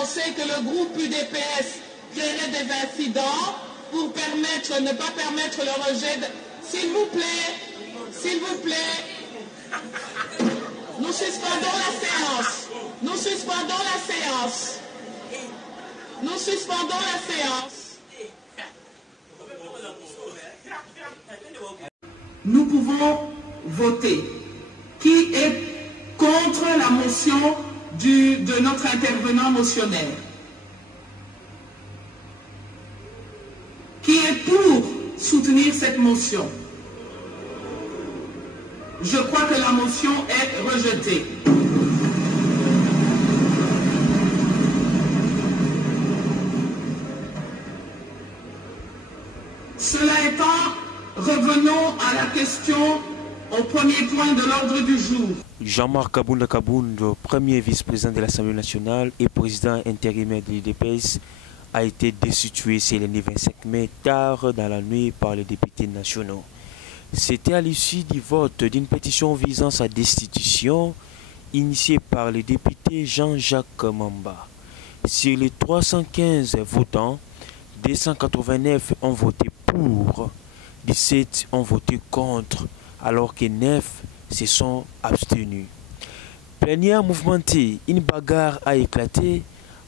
annoncé que le groupe UDPS créerait des incidents pour ne pas permettre le rejet de... S'il vous plaît, nous suspendons la séance. Nous suspendons la séance. Nous suspendons la séance. Nous pouvons voter. Qui est contre la motion de notre intervenant motionnaire? Qui est pour soutenir cette motion? Je crois que la motion est rejetée. Cela étant, revenons à la question, au premier point de l'ordre du jour. Jean-Marc Kabunda Kabund, premier vice-président de l'Assemblée nationale et président intérimaire de l'UDPS, a été destitué ce lundi 25 mai tard dans la nuit par les députés nationaux. C'était à l'issue du vote d'une pétition visant sa destitution initiée par le député Jean-Jacques Mamba. Sur les 315 votants, 289 ont voté pour, 17 ont voté contre, alors que 9 se sont abstenus. Plénière mouvementée, une bagarre a éclaté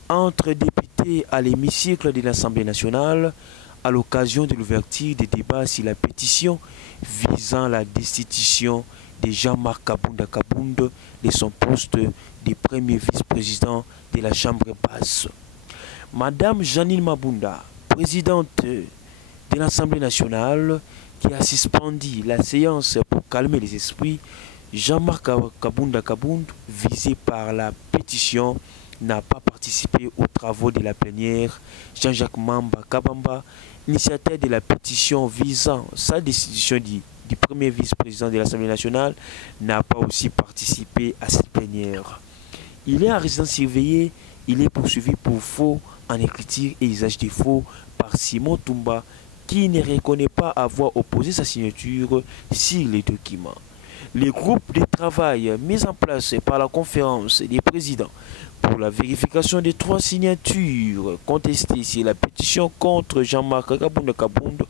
entre députés à l'hémicycle de l'Assemblée nationale à l'occasion de l'ouverture des débats sur la pétition visant la destitution de Jean-Marc Kabunda Kabund de son poste de premier vice-président de la Chambre basse. Madame Janine Mabunda, présidente de l'Assemblée nationale, qui a suspendu la séance pour calmer les esprits, Jean-Marc Kabunda Kabund, visé par la pétition, n'a pas participé aux travaux de la plénière. Jean-Jacques Mamba Kabamba, initiateur de la pétition visant sa destitution du premier vice-président de l'Assemblée nationale, n'a pas aussi participé à cette plénière. Il est en résidence surveillée, il est poursuivi pour faux en écriture et usage des faux par Simon Toumba, qui ne reconnaît pas avoir opposé sa signature sur les documents. Le groupe de travail mis en place par la conférence des présidents pour la vérification des 3 signatures contestées sur la pétition contre Jean-Marc Kabunda Kabund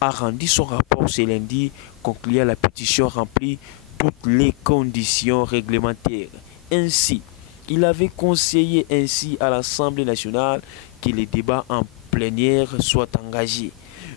a rendu son rapport ce lundi, concluant la pétition remplit toutes les conditions réglementaires. Ainsi, il avait conseillé à l'Assemblée nationale que les débats en plénière soient engagés.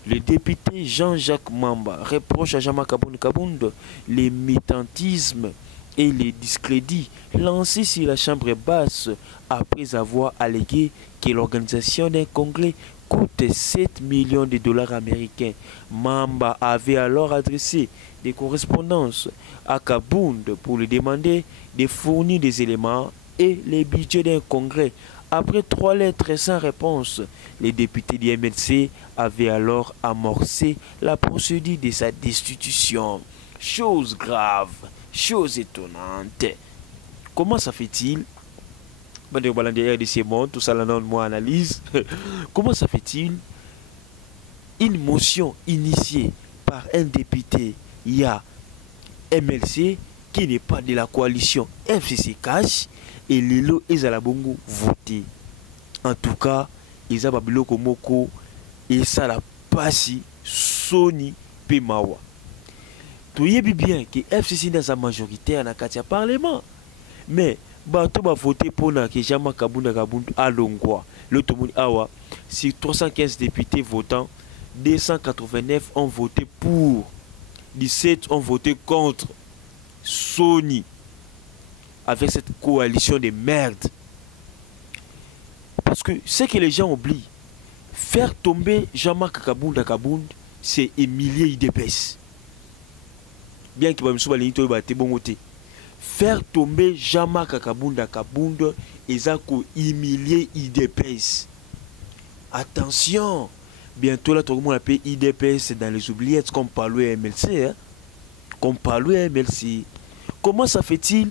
Le député Jean-Jacques Mamba reproche à Jean-Marc Kabunda Kabund les militantismes et les discrédits lancés sur la Chambre basse après avoir allégué que l'organisation d'un congrès coûte 7 millions de dollars américains. Mamba avait alors adressé des correspondances à Kabund pour lui demander de fournir des éléments et les budgets d'un congrès. Après 3 lettres sans réponse, les députés du MLC avaient alors amorcé la procédure de sa destitution. Chose grave, chose étonnante. Comment ça fait-il? Tout ça, là, moi, analyse. Comment ça fait-il? Une motion initiée par un député, il y a MLC, qui n'est pas de la coalition FCC Cash, et Lilo et Zalabongo voté. En tout cas, ils ont Babiloko Moko et ça la passi Sony Pemawa. Tout y est bien que FCC dans sa majorité en a katia parlement. Mais bato va voter pour que Jean-Marc Kabunda Kabund à Longwa. Le Tomuni Awa, sur 315 députés votants, 289 ont voté pour, 17 ont voté contre Sony. Avec cette coalition de merde. Parce que ce que les gens oublient, faire tomber Jean-Marc Kabunda Kabund, c'est humilier IDPS. Bien qu'il y ait faire tomber Jean-Marc Kabunda Kabund, ils ont humilié IDPS. Attention, bientôt là, tout le monde appelle IDPS dans les oubliettes comme parle MLC. Hein? Comme parle MLC. Comment ça fait-il?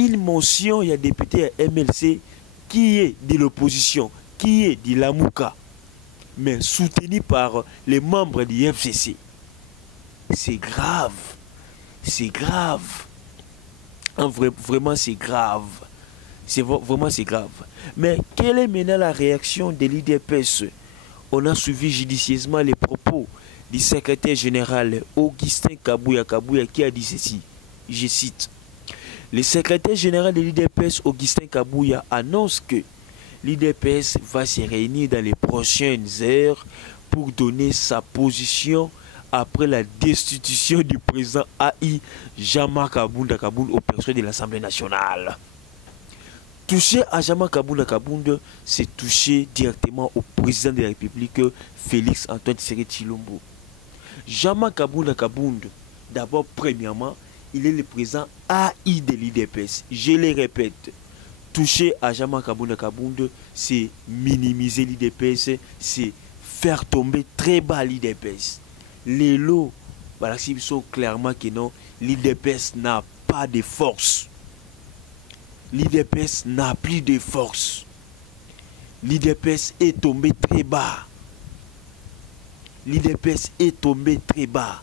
Une motion, il y a des députés à MLC qui est de l'opposition, qui est de la Mouka, mais soutenu par les membres du FCC. C'est grave. C'est grave. Vraiment, c'est grave. Vraiment c'est grave. Mais quelle est maintenant la réaction de l'IDPS? On a suivi judicieusement les propos du secrétaire général Augustin Kabouya qui a dit ceci. Je cite. Le secrétaire général de l'IDPS Augustin Kabouya annonce que l'IDPS va se réunir dans les prochaines heures pour donner sa position après la destitution du président AI Jama Kabunda Kabound au personnel de l'Assemblée nationale. Toucher à Jama Kabunda Kabound, c'est toucher directement au président de la République, Félix Antoine Tshisekedi Tshilombo. Jama Kabunda Kabound, d'abord, premièrement, il est le président AI de l'IDPS. Je le répète, toucher à Jama Kabunda Kabound, c'est minimiser l'IDPS, c'est faire tomber très bas l'IDPS. Les lots, voilà, ils sont clairement que non, l'IDPS n'a pas de force. L'IDPS n'a plus de force. L'IDPS est tombé très bas. L'IDPS est tombé très bas.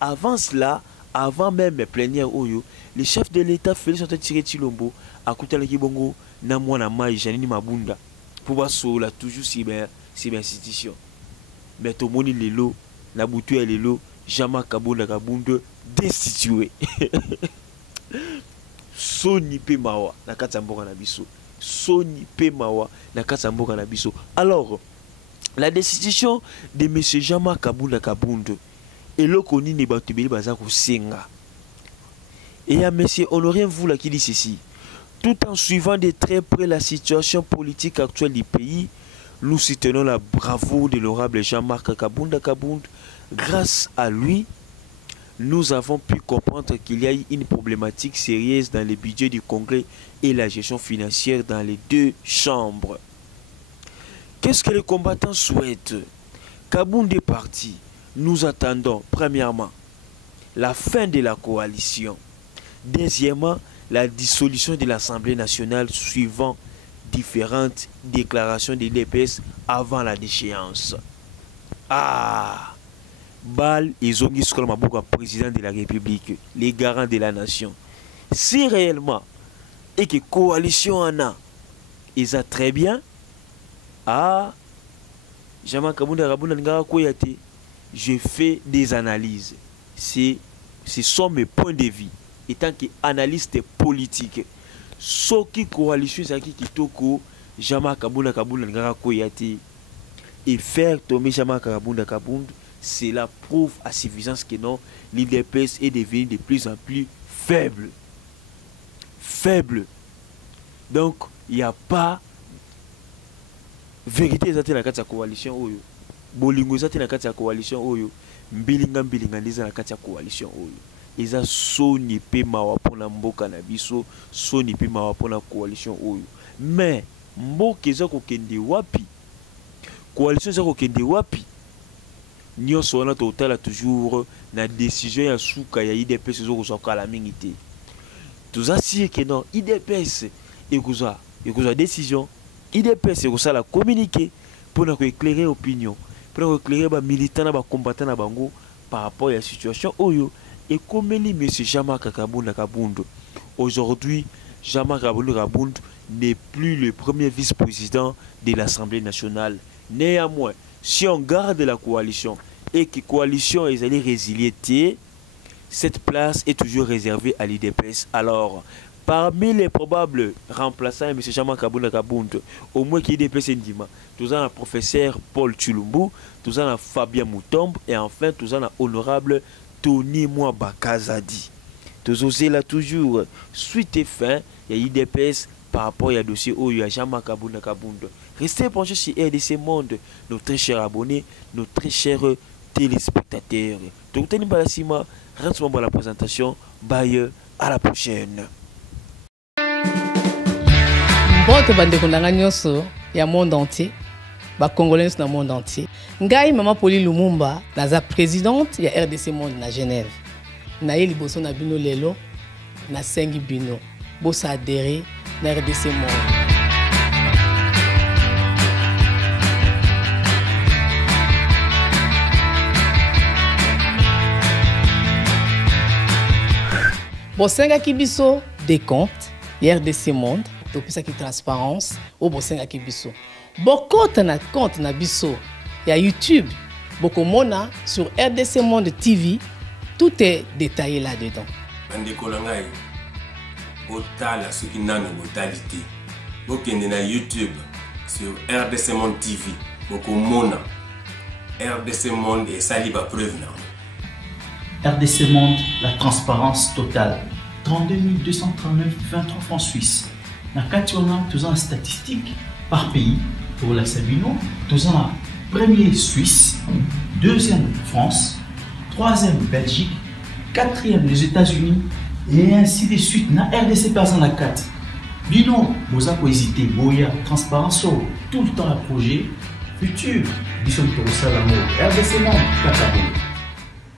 Avant cela, avant même la plénière Oyo, le chef de l'État Félix Antoine Tshisekedi Tshilombo a coûté la Kibongo na mwana mai Janini Mabunda pour voir là toujours si bien institution. Mais tout le monde les lots, la bouteille les lots, Jama Kabunda Kabound destitué. Soni pe mawa na katamboka na biso. Soni pe mawa na katamboka na biso. Alors, la destitution de M. Jama Kabunda Kabound et le koni ne batubeli bazako senga. Et il y a M. Honorien Voula qui dit ceci. Tout en suivant de très près la situation politique actuelle du pays, nous soutenons la bravoure de l'honorable Jean-Marc Kabunda Kabound. Grâce à lui, nous avons pu comprendre qu'il y a eu une problématique sérieuse dans le budget du Congrès et la gestion financière dans les deux chambres. Qu'est-ce que les combattants souhaitent? Kabound est parti. Nous attendons, premièrement, la fin de la coalition. Deuxièmement, la dissolution de l'Assemblée nationale suivant différentes déclarations de l'IDPS avant la déchéance. Ah! Bal et Zongi Skolmaboka, président de la République, les garants de la nation. Si réellement, et que coalition en a, ils ont très bien, ah, Jama Kabunda Kabound Ngara Koyate, je fais des analyses. Ce sont mes points de vue. Étant qu'analyste politique, ce qui coalition, c'est qui toko, Jama Kabunda Ngara Koyate, et faire tomber Jama Kabunda Kabound, cela prouve à suffisance que non, l'IDPS est devenu de plus en plus faible. Faible. Donc, il n'y a pas vérité dans la coalition Oyo. Bolingo dans la coalition Oyo. Mbilinga liza na kati ya coalition Oyo. Eza soni pe mawa pona mboka na biso, soni pe mawa pona coalition Oyo. Mais mboka eza kokende wapi? Coalition eza kokende wapi? Nous sommes toujours la décision ya souka ya IDPS ezoko la mingité. Tout ça c'est que non IDPS et que décision IDPS et la communiquer pour nous éclairer opinion, pour nous éclairer les militants na ba combattants na bango par rapport à la situation oyo et comme dit M. Jama Kabunda Kabound. Aujourd'hui, Jama Kabunda Kabound n'est plus le premier vice-président de l'Assemblée nationale. Néanmoins, si on garde la coalition et que la coalition est allée résilier, cette place est toujours réservée à l'IDPS. Alors, parmi les probables remplaçants de M. Jama Kabunda Kabound, au moins qui IDPS Ndima, nous avons le professeur Paul Tshilombo, nous avons Fabien Moutombe et enfin nous avons l'honorable Tony Mwabakazadi. Nous avons là toujours suite et fin, il y a IDPS par rapport au dossier où il y a Jama Kabunda Kabound. Restez branchés sur RDC Monde, nos très chers abonnés, nos très chers téléspectateurs. Donc, Tony Balasima, reste-moi pour la présentation. Bye, à la prochaine. Bon, bande kondanga nyonso ya monde entier, ba congolais dans le monde entier. Ngai Maman Pauline Lumumba, naza présidente ya RDC Monde na Genève. Na ye liboso na bino lelo, na sengi bino. Bosa adhérer na RDC Monde. Bosenga Kibiso des comptes RDC Monde topesaki transparence oyo bosengaki biso bokota na compte na biso ya YouTube bokomona sur RDC Monde TV tout est détaillé là-dedans. Bandeko na ngai botala soki nano botali te bokende na YouTube sur RDC Monde TV bokomona RDC Monde esali ba preuve na RDC Monde, la transparence totale. 32 239 23 francs suisses. Na Kationa, tous en statistiques par pays. Pour la Sabino, tous en premier Suisse, deuxième France, troisième Belgique, quatrième les États-Unis et ainsi de suite. Na RDC personne à 4. Bino, vous avez hésité, Boya, transparence, tout le temps à projet, futur. Nous sommes pour ça l'amour. RDC Monde, Katabo.